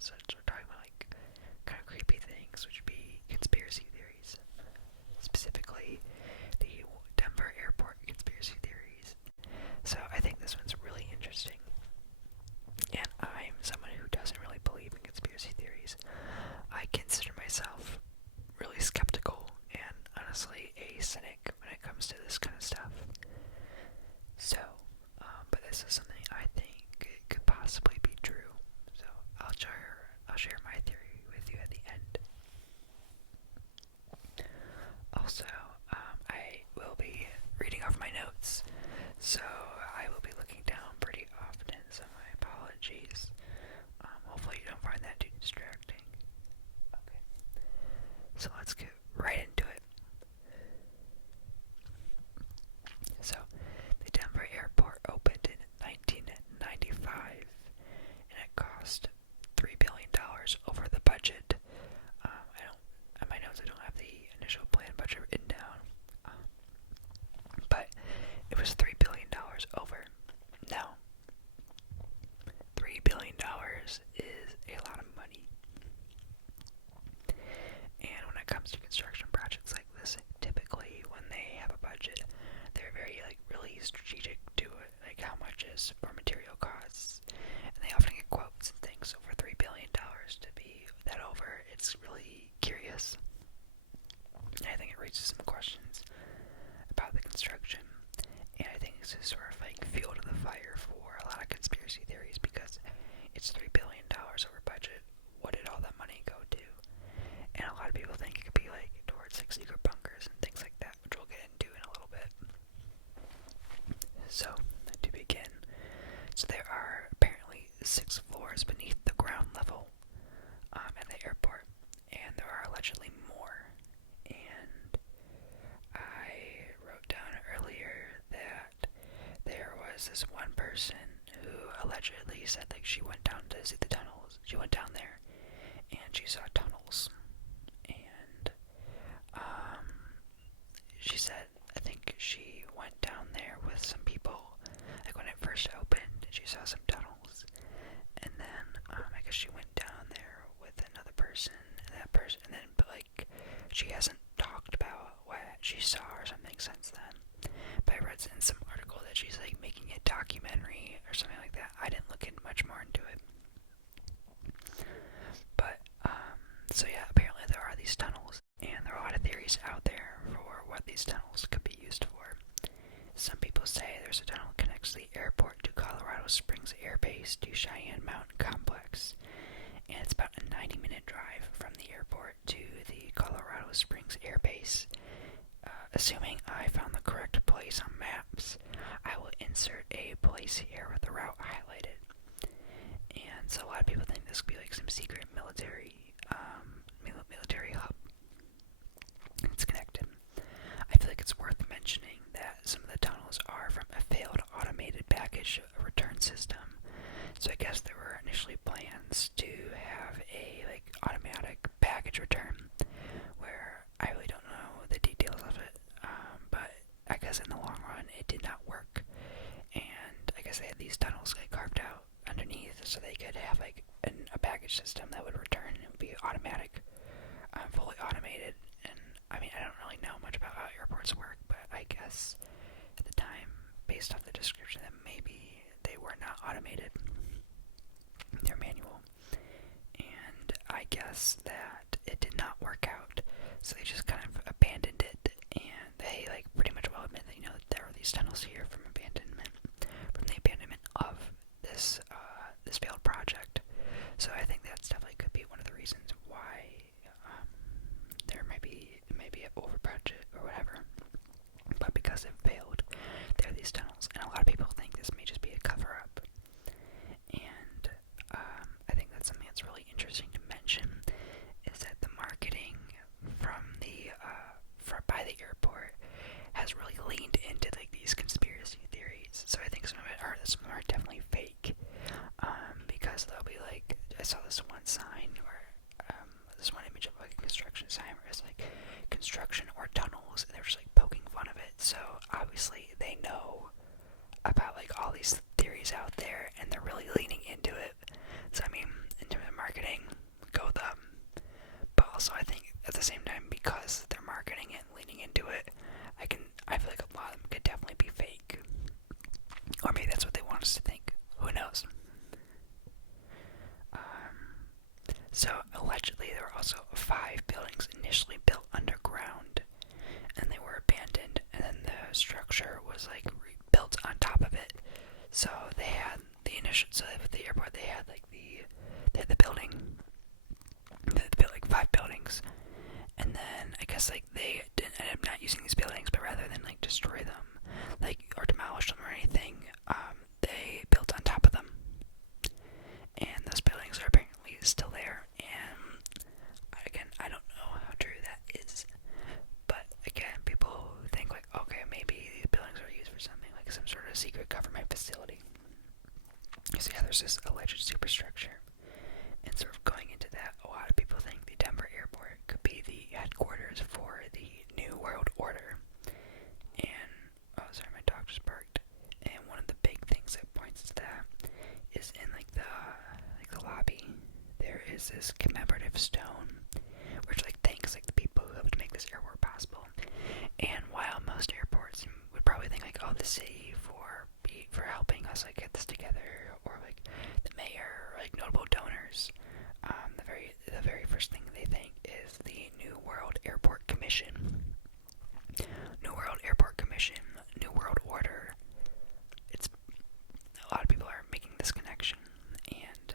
since we're talking about like kind of creepy things, which would be conspiracy theories, specifically the Denver airport conspiracy theories. So I think this one's really interesting. And I'm someone who doesn't really believe in conspiracy theories. I consider myself really skeptical and honestly a cynic when it comes to this kind of stuff. So, but this is something I think it could possibly be true. So I'll share my theory with you at the end. Also, I will be reading off my notes, so I will be looking down pretty often, so my apologies. Hopefully you don't find that too distracting. Okay, so let's get right into it. So, the Denver airport opened in 1995, and it cost $3 billion over the budget. On my notes I don't have the initial plan budget written down, but it was $3 billion over. Now, $3 billion is a lot of money. And when it comes to construction projects like this, typically when they have a budget, they're very really strategic to it, like how much is for material costs. And they often get quotes and things. So for $3 billion to be that over, it's really curious. And I think it raises some questions about the construction. And I think this is sort of like fuel to the fire for a lot of conspiracy theories, because it's $3 billion over budget. What did all that money go to? And a lot of people think it could be like towards like secret bunkers and things like that, which we'll get into in a little bit. So, to begin, there are apparently 6 floors beneath the ground level at the airport, and there are allegedly more. And I wrote down earlier that there was this one person who allegedly said like she went down to see the tunnels. She went down there and she saw tunnels. And she said, I think she went down there with some people, like when it first opened, and she saw some tunnels. And then I guess she went down there with another person, and that person, and then but like she hasn't talked about what she saw or something since then. But I read in some article that she's like making a documentary or something like that. I didn't look in much more into it. But so yeah, apparently there are these tunnels, and there are a lot of theories out there for what these tunnels could be used for. Some people say there's a tunnel that connects the airport to Colorado Springs Air Base to Cheyenne Mountain Complex, and it's about a 90-minute drive from the airport to the Colorado Springs Air Base. Assuming I found the correct place on maps, I will insert a place here with the route highlighted. And so a lot of people think this could be like some secret military hub. It's connected. I feel like it's worth mentioning that some of the tunnels are from a failed automated baggage return system. So I guess there were initially plans to have a automatic baggage return, where I really don't know the details of it, but I guess in the long run it did not work. And I guess they had these tunnels carved out underneath so they could have a baggage system that would return and it would be automatic, fully automated. And I mean, I don't really know much about how airports work, but I guess at the time, based off the description, that maybe they were not automated. They're manual. And I guess that it did not work out, so they just kind of abandoned it. And they pretty much well admit that that there are these tunnels here from the abandonment of this failed project. So I think that's definitely could be one of the reasons why there might be over budget or whatever. But because it failed, there are these tunnels, and a lot of people think this may just be a cover up. And I think that's something that's really interesting to mention, is that the marketing from by the airport has really leaned into these conspiracy theories. So I think some of them are definitely fake, because they'll be I saw this one sign or this one image of a construction sign where it's construction or tunnels, and they're just poking fun of it. So obviously they know about all these theories out there, and they're really leaning into it. So I mean, in terms of marketing, the same time, because they're marketing it and leaning into it, I feel like a lot of them could definitely be fake. Or maybe that's what they want us to think. Who knows? So allegedly there were also 5 buildings initially built underground, and they were abandoned, and then the structure was like rebuilt on top of it. So they had the initial, so at the airport they had like they had the building, they built like 5 buildings, and then I guess like they didn't end up not using these buildings, but rather than like destroy them, like or demolish them or anything, they built on top of them, and those buildings are apparently still there. And again, I don't know how true that is, but again, people think like, okay, maybe these buildings are used for something, like some sort of secret government facility. So yeah, there's this alleged superstructure, and sort of going into that, a lot of people think the Denver airport could be the headquarters for the New World Order. And oh, sorry, my dog just barked. And one of the big things that points to that is in like the lobby, there is this commemorative stone, which like thanks like the people who helped make this airport possible. And while most airports would probably think like, oh, the city for helping us like get this together, or like the mayor, or like notable donors, the very first thing they think is the New World Airport Commission. New World Airport Commission, New World Order. It's a lot of people are making this connection, and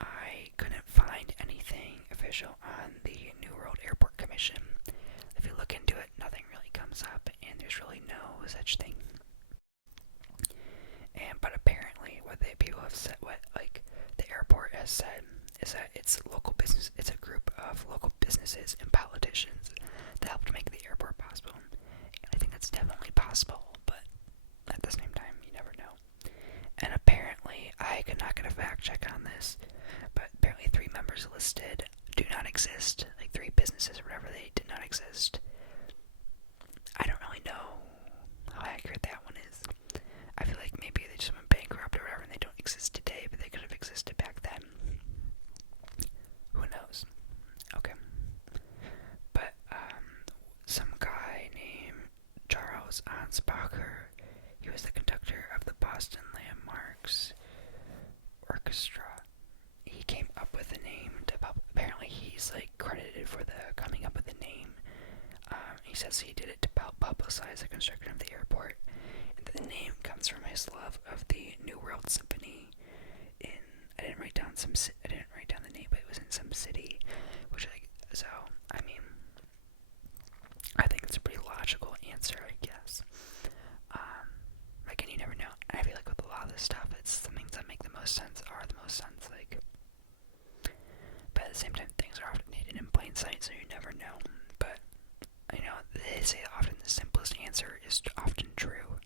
I couldn't find anything official on the New World Airport Commission. If you look into it, nothing really comes up, and there's really no such thing. But apparently, what people have said, what like the airport has said, is that it's local business. It's a group of local businesses and politicians that helped make the airport possible. And I think that's definitely possible, but at the same time, you never know. And apparently, I could not get a fact check on this, but apparently 3 members listed do not exist. Like 3 businesses or whatever, they did not exist. I don't really know how accurate that one is. I feel like maybe they just went bankrupt or whatever and they don't exist today, but they could have existed back then. Who knows? Okay. But, some guy named Charles Ansbacher, he was the conductor of the Boston Landmarks Orchestra. He came up with a name apparently he's like credited for the coming up with the name. He says he did it to publicize the construction of the airport. The name comes from his love of the New World Symphony. I didn't write down the name, but it was in some city, I mean, I think it's a pretty logical answer, I guess. Again, you never know. I feel like with a lot of this stuff, it's the things that make the most sense are the most sense, like, but at the same time, things are often hidden in plain sight, so you never know. But I know they say often the simplest answer is often true.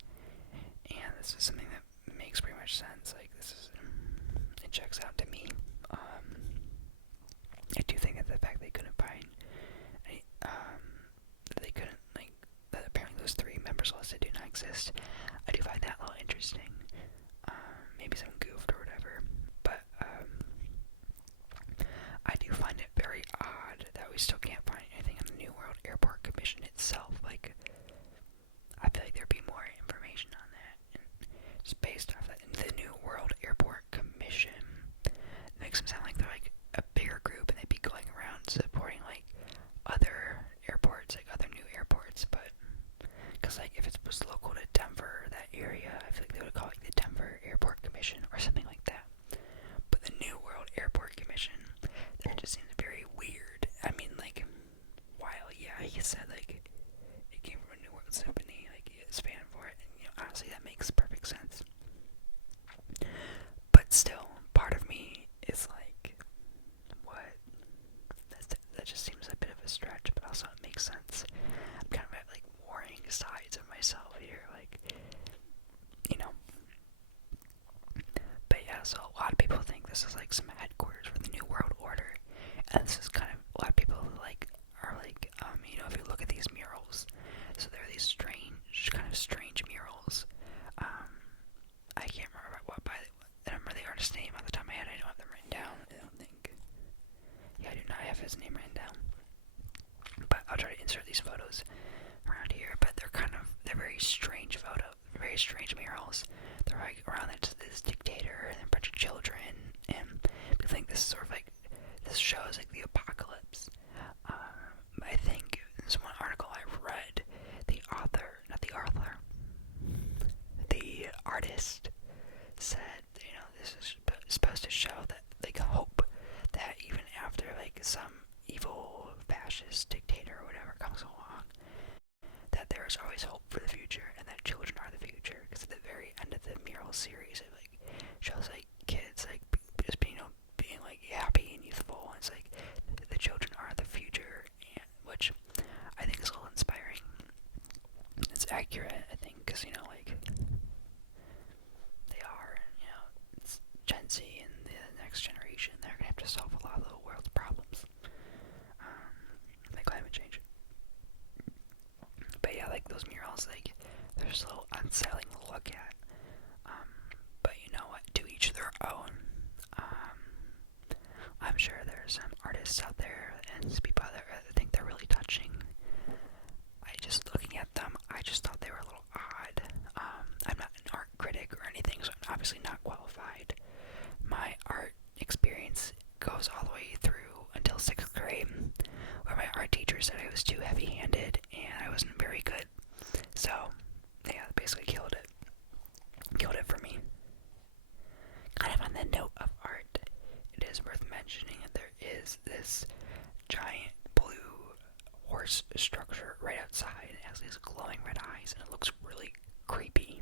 And this is something that makes pretty much sense. Like, it checks out to me. I do think that the fact they couldn't find, that apparently those 3 members listed do not exist, I do find that a little interesting. Maybe some goofed or whatever, but, I do find it very odd that we still can't find anything on the New World Airport Commission itself. Like, I feel like there'd be more information on that. Just based off that, the New World Airport Commission makes them sound like they're like a bigger group and they'd be going around supporting like other airports, like other new airports. But because like if it was local to Denver, that area, I feel like they would call it like the Denver Airport Commission or something like that. But the New World Airport Commission, that just seems very weird. I mean, like, while yeah, he said like it came from a New World Symphony, like he is fan for it, and honestly that makes perfect sense. But still, part of me is like, what? That just seems a bit of a stretch, but also it makes sense. I'm kind of at like warring sides of myself here, like, But yeah, so a lot of people think this is like some headquarters for the New World Order, and this is kind of a lot of people like are like, if you look at these murals, so there are these strange murals. I can't remember I don't remember the artist's name off the top of my head. I don't have them written down. I don't think. Yeah, I do not have his name written down. I'll try to insert these photos around here, but they're very strange very strange murals. They're like around this dictator and a bunch of children, and people think this is sort of like, this shows like the apocalypse. I think there's one article I read, the artist said, this is supposed to show that, like, hope that even after, like, some evil fascist dictator or whatever comes along, that there is always hope for the future, and that children are the future. Because at the very end of the mural series, it, like, shows, like, kids, like, just being like, happy and youthful, and it's like, the children are the future, which I think is a little inspiring. It's accurate, I think, because, like, they are, it's Gen Z and the next generation. They're going to have to solve a lot of the world's problems, like climate change. But yeah, like, those murals, like, they're just a little unsettling to look at. But you know what, to each their own. I'm sure there's some artists out there and people out there that think they're really touching. Looking at them, I just thought they were a little odd. I'm not an art critic or anything, so I'm obviously not qualified. My art experience goes all the way through until 6th grade, where my art teacher said I was too heavy-handed and I wasn't very good. So, yeah, basically killed it. Killed it for me. Kind of on the note of art, it is worth mentioning that there is this giant blue horse structure right outside. It has these glowing red eyes, and it looks really creepy.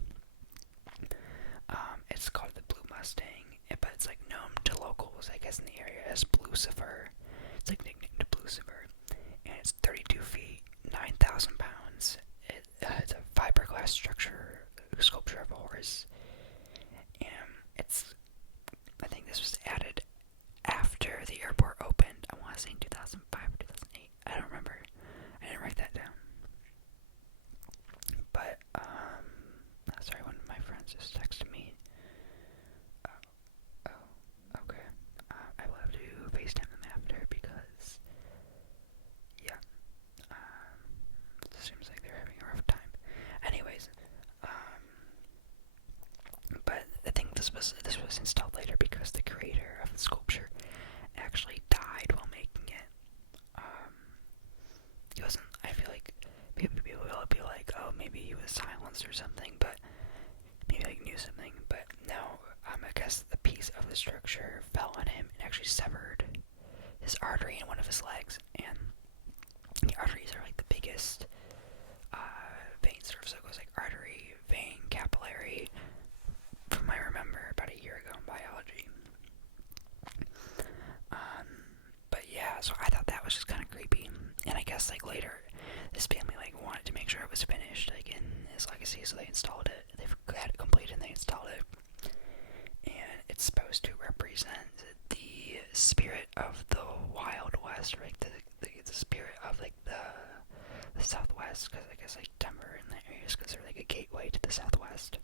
It's called the Blue Mustang, but it's like known to locals, I guess, in the area as Blucifer. It's like nicknamed Blucifer, and it's 32 feet, 9,000 pounds. It's a fiberglass sculpture of a horse, and I think this was added after the airport opened. I want to say in 2005 or 2008. I don't remember. I didn't write that down. But, sorry, one of my friends just texted me. Okay. I will have to FaceTime them after because, yeah, it seems like they're having a rough time. Anyways, but I think this was installed later because the creator of the sculpture actually died while making it. He wasn't, I feel like people will be like, oh, maybe he was silenced or something, but maybe like knew something, but no, I guess the piece of the structure fell on him and actually severed his artery in one of his legs, and the arteries are like the biggest vein nerve, so it goes like artery, vein, capillary, from what I remember about a year ago in biology. But yeah, so I thought that was just kind of creepy, and I guess like later, this family like wanted to make sure it was finished, like in his legacy, so they installed it. They had it completed and they installed it, and it's supposed to represent the spirit of the Wild West, right? The spirit of like the Southwest, because I guess like Denver and the areas considered like a gateway to the Southwest.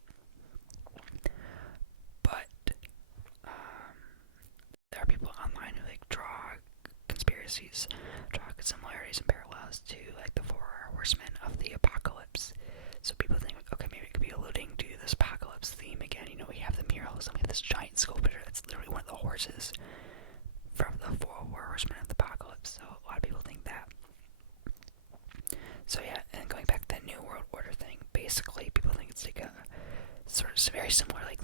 But there are people online who like draw conspiracies, draw similarities and parallels to like the four horsemen of the apocalypse. So people think, okay, maybe it could be alluding to this apocalypse theme again. We have the murals and we have this giant sculpture that's literally one of the horses from the four horsemen of the apocalypse. So a lot of people think that. So yeah, and going back to the New World Order thing, basically people think it's like a sort of very similar like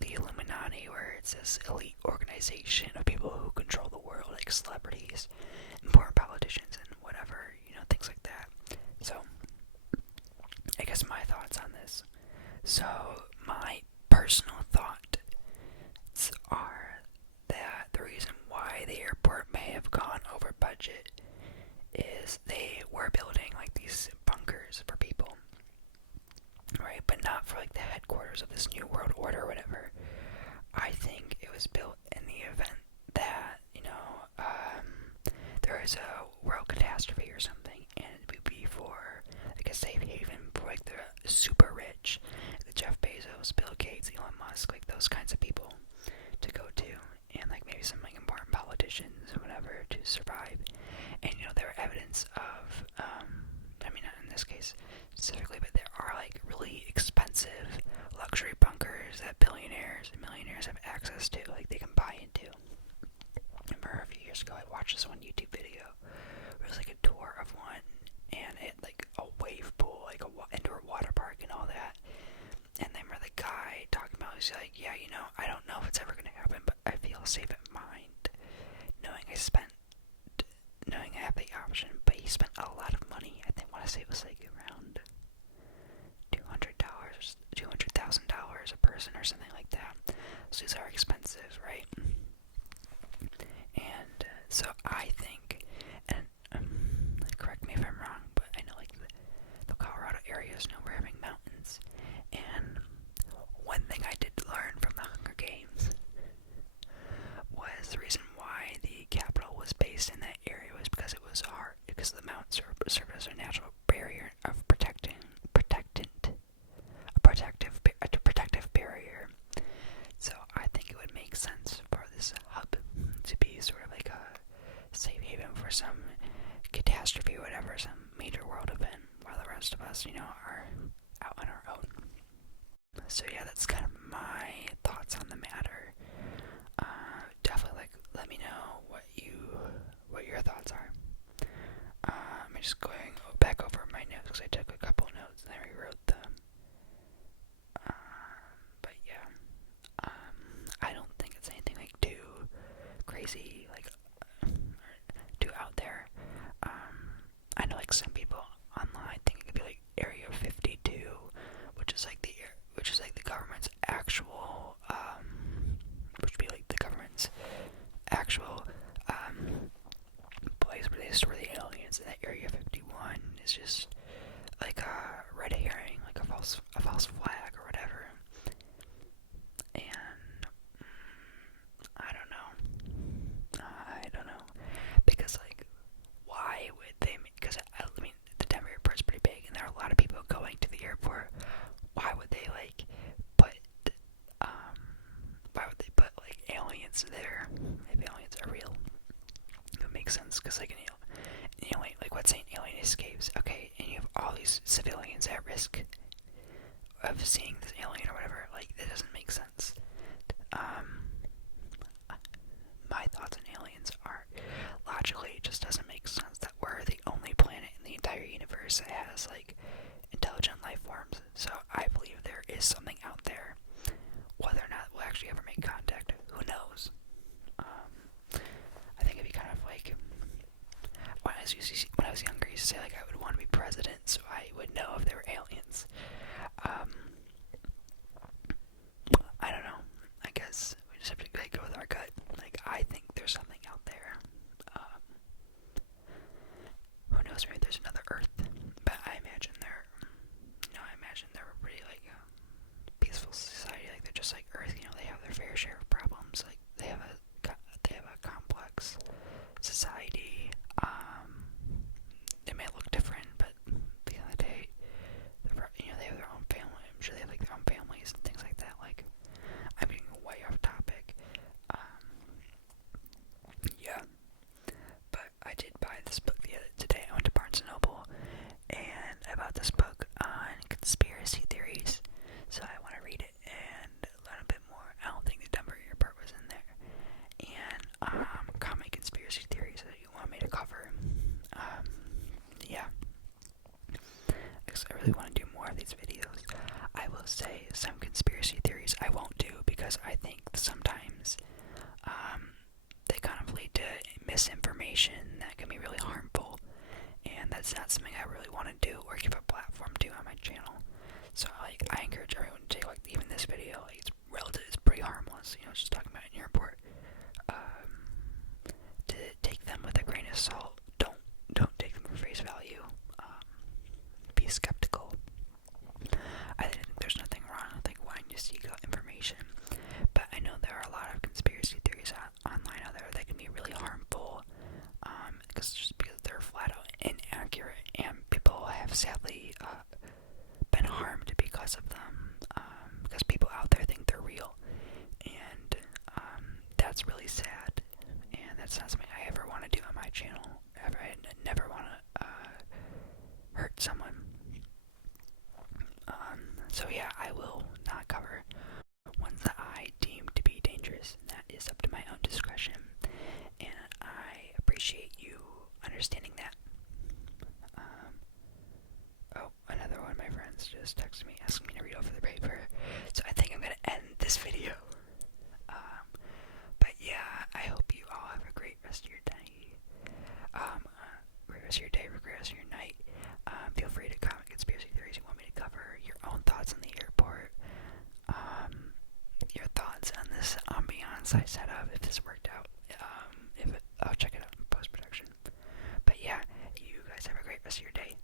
the Illuminati, where it's this elite organization of people who control the world, like celebrities, important politicians, and whatever, things like that. So, I guess my thoughts on this. So, my personal thoughts are that the reason why the airport may have gone over budget is they were building like these bunkers for people, right? But not for like the headquarters of this New World Order or whatever. I think it was built in the event that, there is a world catastrophe or something, and it would be for like a safe haven for like the super rich, like Jeff Bezos, Bill Gates, Elon Musk, like those kinds of people to go to, and like maybe some like important politicians or whatever to survive. And there were evidence evidence of, I mean, not in this case specifically, but there are like really expensive luxury bunkers that billionaires and millionaires have access to, like they can buy into. I remember a few years ago I watched this one YouTube video. It was like a tour of one, and it like a wave pool, like a indoor water park and all that. And I remember the guy talking about, he's like, yeah, you know, I don't know if it's ever going to happen, but I feel safe at mind knowing I have the option. But he spent a lot of money. I think, I want to say it was like around $200,000 a person or something like that. So these are expensive, right? And so I think, and correct me if I'm wrong, but I know like the Colorado area is known for having mountains. And one thing I did learn from the Hunger Games was the reason why the Capitol was based in that area was because it was hard, because the mountains served as a natural barrier of a protective barrier. So I think it would make sense for this hub to be sort of like a safe haven for some catastrophe or whatever, some major world event, while the rest of us, you know, are out on our own. So yeah, that's kind of my thoughts on the matter. Definitely, like, let me know what your thoughts are. I'm just going back over my notes because I took a couple notes and I rewrote them. But yeah, I don't think it's anything like too crazy, like too out there. I know like some people online think it could be like Area 52, which is like the government's actual, which would be like the government's actual place where they store the aliens, and that Area 51 is just like a red herring, like a false flag or whatever. And I don't know, because like, why would they? Because I mean, the Denver airport's pretty big, and there are a lot of people going to the airport. Why would they like put like aliens there if aliens are real? It makes sense, because like an alien, like let's say an alien escapes, okay, and you have all these civilians at risk of seeing this alien or whatever. Like, that doesn't make sense. My thoughts on aliens are, logically, it just doesn't make sense that we're the only planet in the entire universe that has like intelligent life forms. So I believe there is something out there. Whether or not we'll actually ever make contact, who knows? I think it'd be kind of like, when I was younger, I used to say like I would want to be president, so I would know if there were aliens. I don't know. I guess we just have to like go with our gut. Like, I think there's something out there. Who knows? Maybe there's another Earth, but I imagine they're a pretty like peaceful society. Like, they're just like Earth. You know, they have their fair share of problems. Like, they have a complex society. They may look different, but at the end of the day, they have their own family. I'm sure they have like their own families and things like that. Like, I'm getting way off topic. Yeah, but I did buy this book today. I went to Barnes & Noble, and I bought this book on conspiracy theories. So I want to read it and learn a bit more. I don't think the Denver airport was in there. And common conspiracy theories that you want me to cover. Yeah. Because I really want to do more of these videos. I will say some conspiracy theories I won't do, because I think sometimes they kind of lead to misinformation that can be really harmful, and that's not something I really want to do or give a platform to on my channel. So like, I encourage everyone to take, like, even this video, like, it's pretty harmless, you know, it's just talking about an airport, to take them with a grain of salt. Don't take them for face value. Be skeptical. I think there's nothing wrong with like wanting to seek out information, but I know there are a lot of conspiracy theories online out there that can be really harmful, because they're flat out inaccurate, and people have sadly been harmed because of them, because people out there think they're real, and that's really sad, and that's not something I ever want to do on my channel. understanding that. Oh, another one of my friends just texted me asking me to read over the paper, so I think I'm gonna end this video. But yeah, I hope you all have a great rest of your day. Great rest of your day, great rest of your night. Feel free to comment conspiracy theories you want me to cover, your own thoughts on the airport, your thoughts on this ambiance I set up, if this worked out. I'll check it out in post-production. But yeah, you guys have a great rest of your day.